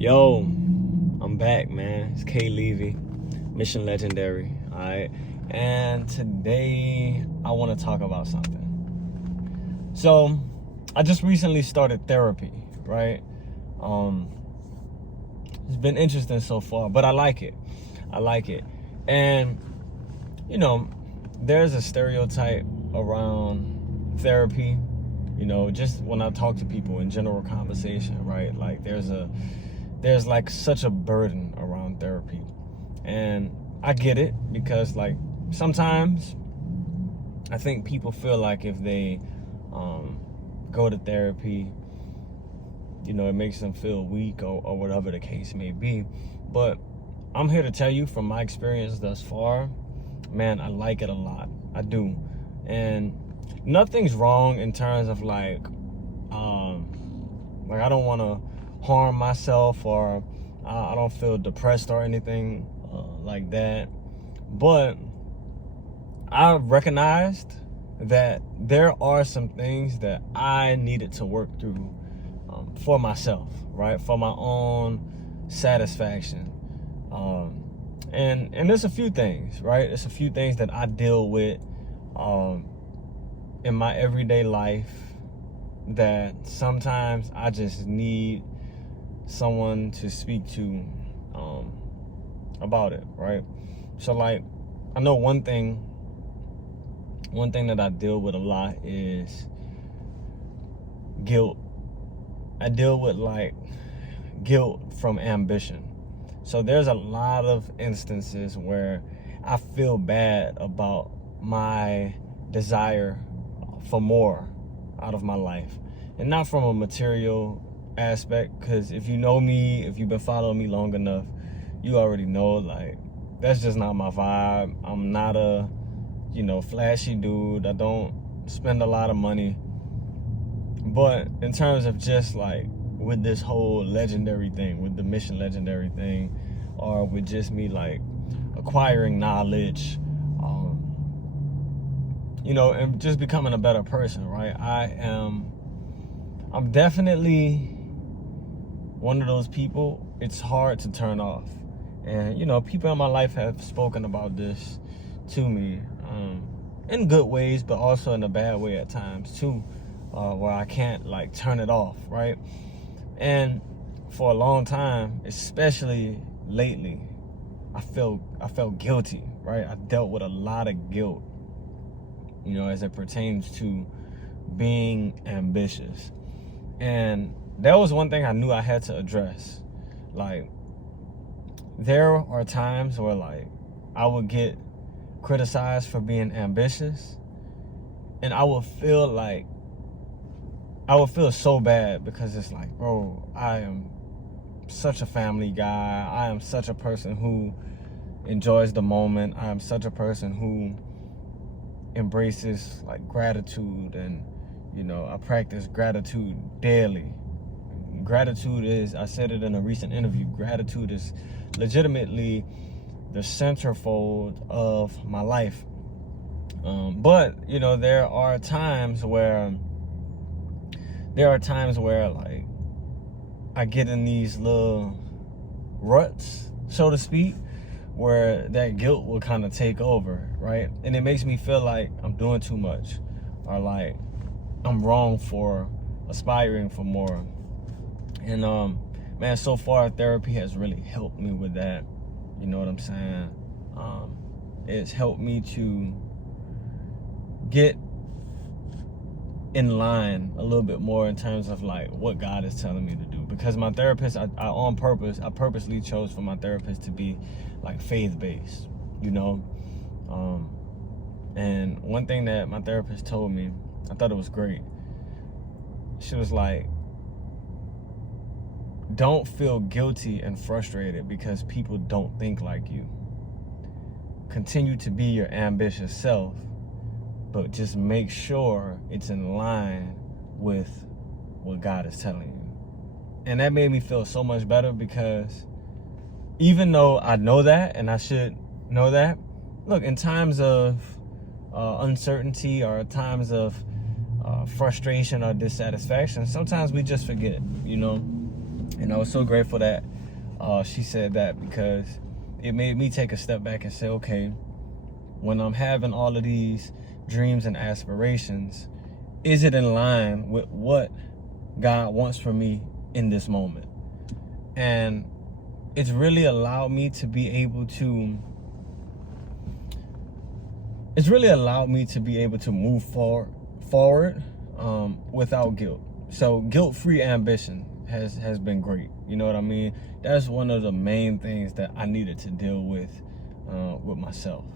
Yo, I'm back, man. It's K.Levy, Mission Legendary, all right? And today, I want to talk about something. So, I just recently started therapy, right? It's been interesting so far, but I like it. And, there's a stereotype around therapy, just when I talk to people in general conversation, right? Like, there's like such a burden around therapy, and I get it, because like sometimes I think people feel like if they go to therapy, it makes them feel weak or whatever the case may be. But I'm here to tell you, from my experience thus far, man, I like it a lot. I do. And nothing's wrong in terms of like I don't want to harm myself, or I don't feel depressed or anything like that. But I recognized that there are some things that I needed to work through for myself, right? For my own satisfaction. And there's a few things, right? There's a few things that I deal with in my everyday life that sometimes I just need someone to speak to about it, right? So like, I know one thing that I deal with a lot is guilt. I deal with like guilt from ambition. So there's a lot of instances where I feel bad about my desire for more out of my life, and not from a material aspect, because if you know me, if you've been following me long enough, you already know, like, that's just not my vibe. I'm not a flashy dude. I don't spend a lot of money. But in terms of just like with this whole legendary thing, with the Mission Legendary thing, or with just me like acquiring knowledge, and just becoming a better person, right? I'm definitely one of those people it's hard to turn off. And, people in my life have spoken about this to me, in good ways, but also in a bad way at times too, where I can't like turn it off, right? And for a long time, especially lately, I felt guilty, right? I dealt with a lot of guilt, as it pertains to being ambitious. And that was one thing I knew I had to address. Like, there are times where like I would get criticized for being ambitious, and I would feel so bad, because it's like, bro, I am such a family guy. I am such a person who enjoys the moment. I am such a person who embraces like gratitude, and I practice gratitude daily. Gratitude is, I said it in a recent interview, gratitude is legitimately the centerfold of my life. But there are times where like I get in these little ruts, so to speak, where that guilt will kind of take over, right? And it makes me feel like I'm doing too much, or like I'm wrong for aspiring for more. And man, so far therapy has really helped me with that. You know what I'm saying? It's helped me to get in line a little bit more in terms of like what God is telling me to do. Because my therapist, I purposely chose for my therapist to be like faith-based, and one thing that my therapist told me, I thought it was great. She was like, don't feel guilty and frustrated because people don't think like you. Continue to be your ambitious self, but just make sure it's in line with what God is telling you. And that made me feel so much better, because even though I know that, and I should know that, look, in times of uncertainty, or times of frustration or dissatisfaction, sometimes we just forget, And I was so grateful that she said that, because it made me take a step back and say, okay, when I'm having all of these dreams and aspirations, is it in line with what God wants for me in this moment? And it's really allowed me to be able to move forward without guilt. So guilt-free ambition has been great. You know what I mean? That's one of the main things that I needed to deal with myself.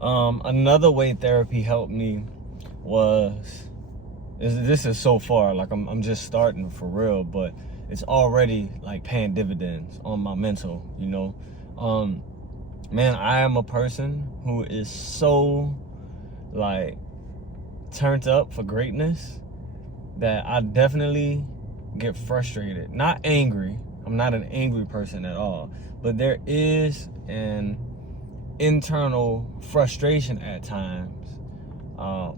Another way therapy helped me was, this is so far, like I'm just starting for real, but it's already like paying dividends on my mental, you know. Man, I am a person who is so like turned up for greatness that I definitely get frustrated. Not angry. I'm not an angry person at all, but there is an internal frustration at times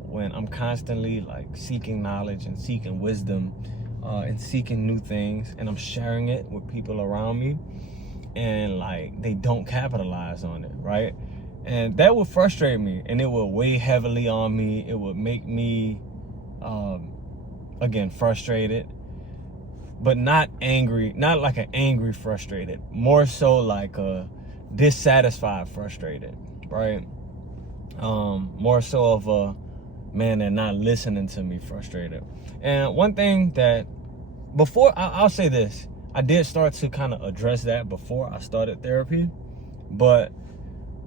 when I'm constantly like seeking knowledge and seeking wisdom and seeking new things, and I'm sharing it with people around me, and like they don't capitalize on it, right? And that would frustrate me, and it would weigh heavily on me. It would make me again frustrated, but not angry, not like an angry frustrated, more so like a dissatisfied frustrated, right? More so of a, man, they're not listening to me frustrated. And one thing that, before, I'll say this, I did start to kind of address that before I started therapy, but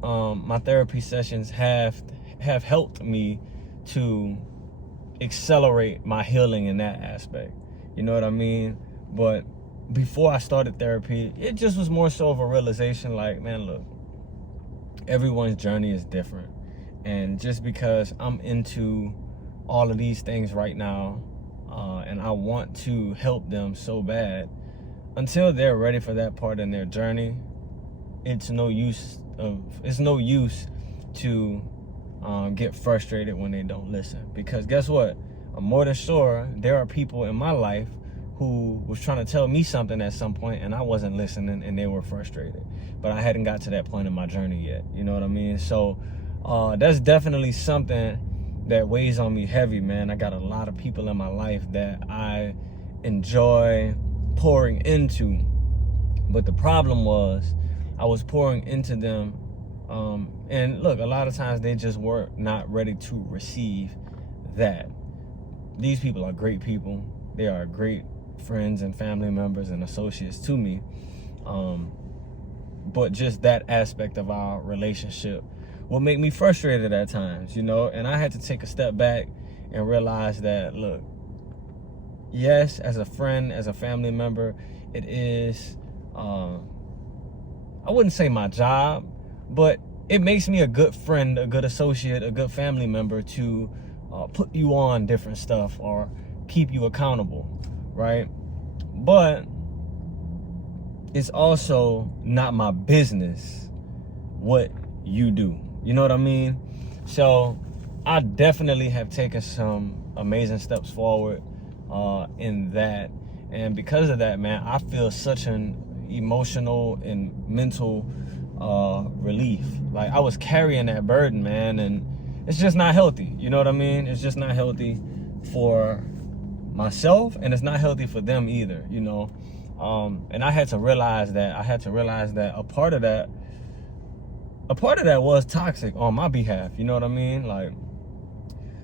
my therapy sessions have helped me to accelerate my healing in that aspect. You know what I mean? But before I started therapy, it just was more so of a realization like, man, look, everyone's journey is different. And just because I'm into all of these things right now, and I want to help them so bad, until they're ready for that part in their journey, it's no use to get frustrated when they don't listen. Because guess what? I'm more than sure there are people in my life who was trying to tell me something at some point and I wasn't listening, and they were frustrated. But I hadn't got to that point in my journey yet. You know what I mean? So that's definitely something that weighs on me heavy, man. I got a lot of people in my life that I enjoy pouring into. But the problem was, I was pouring into them, and look, a lot of times they just were not ready to receive that. These people are great people. They are great friends and family members and associates to me. But just that aspect of our relationship will make me frustrated at times, you know? And I had to take a step back and realize that, look, yes, as a friend, as a family member, it is, I wouldn't say my job, but it makes me a good friend, a good associate, a good family member to put you on different stuff or keep you accountable, right? But it's also not my business what you do. You know what I mean? So I definitely have taken some amazing steps forward in that. And because of that, man, I feel such an emotional and mental relief. Like, I was carrying that burden, man, and it's just not healthy. You know what I mean? It's just not healthy for myself, and it's not healthy for them either, you know? And I had to realize that. A part of that was toxic on my behalf. You know what I mean? Like,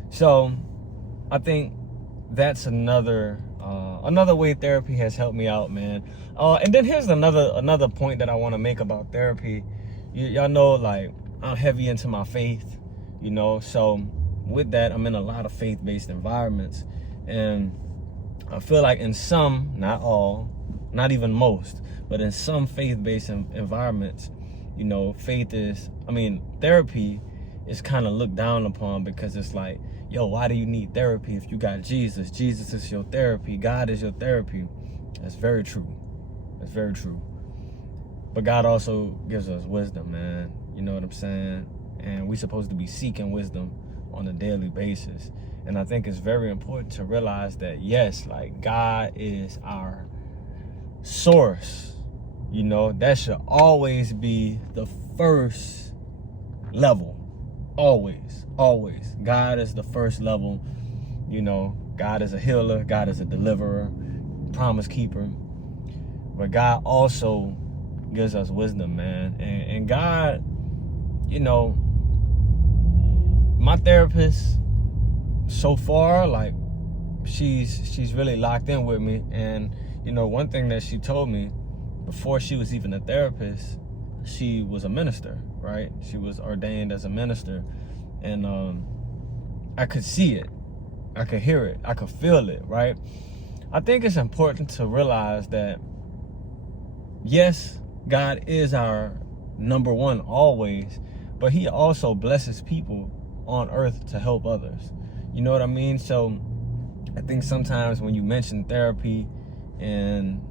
so I think that's another way therapy has helped me out, man. And then here's another point that I want to make about therapy. Y'all know, like, I'm heavy into my faith, you know? So with that, I'm in a lot of faith-based environments. And I feel like in some, not all, not even most, but in some faith-based environments, you know, therapy is kind of looked down upon, because it's like, yo, why do you need therapy if you got Jesus? Jesus is your therapy. God is your therapy. That's very true. That's very true. But God also gives us wisdom, man. You know what I'm saying? And we're supposed to be seeking wisdom on a daily basis. And I think it's very important to realize that, yes, like, God is our source, you know, that should always be the first level. Always. God is the first level. You know, God is a healer. God is a deliverer, promise keeper. But God also gives us wisdom, man. And God, you know, my therapist so far, like, she's really locked in with me. And, you know, one thing that she told me, before she was even a therapist, she was a minister, right? She was ordained as a minister. And I could see it. I could hear it. I could feel it, right? I think it's important to realize that, yes, God is our number one always, but he also blesses people on earth to help others. You know what I mean? So I think sometimes when you mention therapy and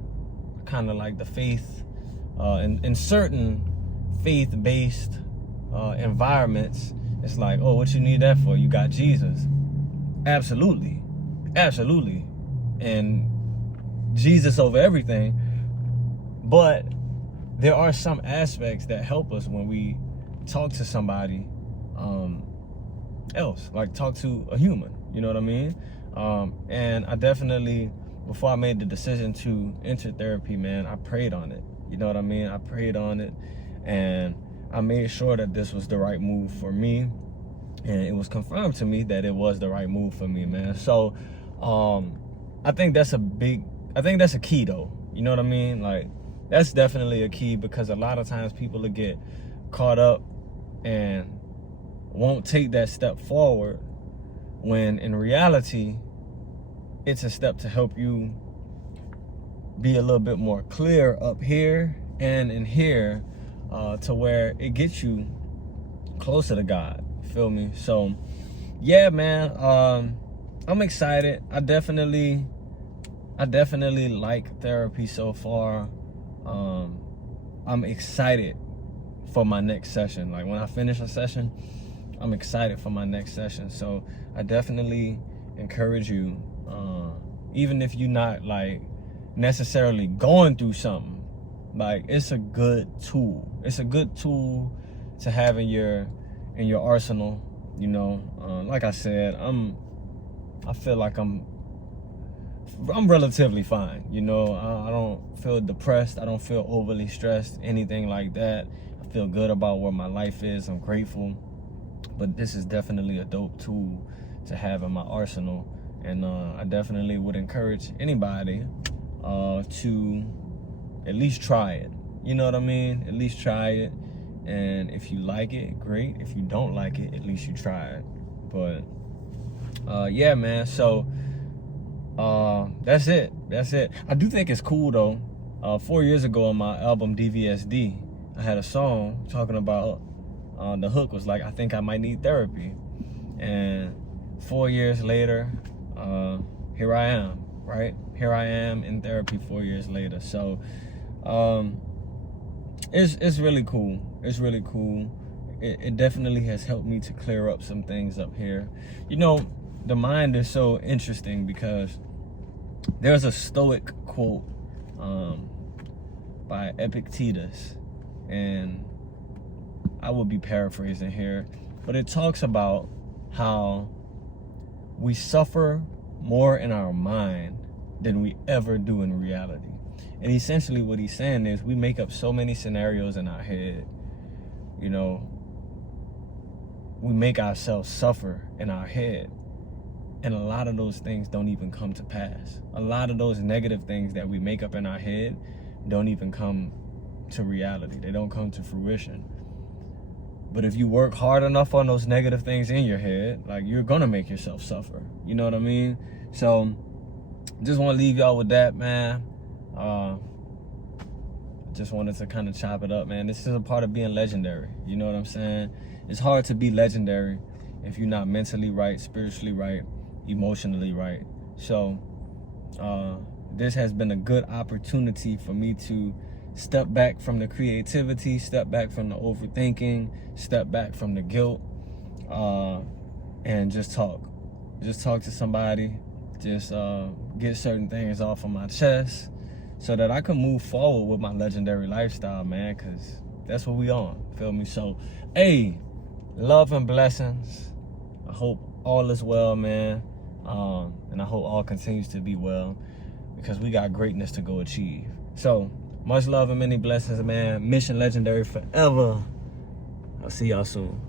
kind of like the faith, in certain faith-based environments, it's like, oh, what you need that for? You got Jesus. Absolutely. And Jesus over everything. But there are some aspects that help us when we talk to somebody else, like talk to a human, you know what I mean? And I definitely, before I made the decision to enter therapy, man, I prayed on it. You know what I mean? I prayed on it, and I made sure that this was the right move for me. And it was confirmed to me that it was the right move for me, man. So I think that's a key though. You know what I mean? Like, that's definitely a key, because a lot of times people will get caught up and won't take that step forward, when in reality, it's a step to help you be a little bit more clear up here and in here, to where it gets you closer to God. Feel me? So yeah, man, I'm excited. I definitely like therapy so far. I'm excited for my next session. Like, when I finish a session, I'm excited for my next session. So I definitely encourage you, even if you're not like necessarily going through something, like, it's a good tool. It's a good tool to have in your arsenal. You know, like I said, I feel like I'm relatively fine. You know, I don't feel depressed. I don't feel overly stressed, anything like that. I feel good about where my life is. I'm grateful. But this is definitely a dope tool to have in my arsenal. And I definitely would encourage anybody to at least try it. You know what I mean? At least try it. And if you like it, great. If you don't like it, at least you try it. But yeah, man. So that's it. I do think it's cool though. 4 years ago on my album DVSD, I had a song talking about, the hook was like, I think I might need therapy. And 4 years later, here I am, right? Here I am in therapy 4 years later. So it's really cool. It's really cool. It definitely has helped me to clear up some things up here. You know, the mind is so interesting, because there's a Stoic quote by Epictetus, and I will be paraphrasing here, but it talks about how we suffer more in our mind than we ever do in reality. And essentially what he's saying is, we make up so many scenarios in our head. You know, we make ourselves suffer in our head. And a lot of those things don't even come to pass. A lot of those negative things that we make up in our head don't even come to reality. They don't come to fruition. But if you work hard enough on those negative things in your head, like, you're gonna make yourself suffer. You know what I mean? So just want to leave y'all with that, man. Just wanted to kind of chop it up, man. This is a part of being legendary. You know what I'm saying? It's hard to be legendary if you're not mentally right, spiritually right, emotionally right. So this has been a good opportunity for me to step back from the creativity, step back from the overthinking, step back from the guilt, and just talk to somebody, just get certain things off of my chest, so that I can move forward with my legendary lifestyle, man, because that's what we on, feel me? So, hey, love and blessings. I hope all is well, man, and I hope all continues to be well, because we got greatness to go achieve. So, much love and many blessings, man. Mission legendary forever. I'll see y'all soon.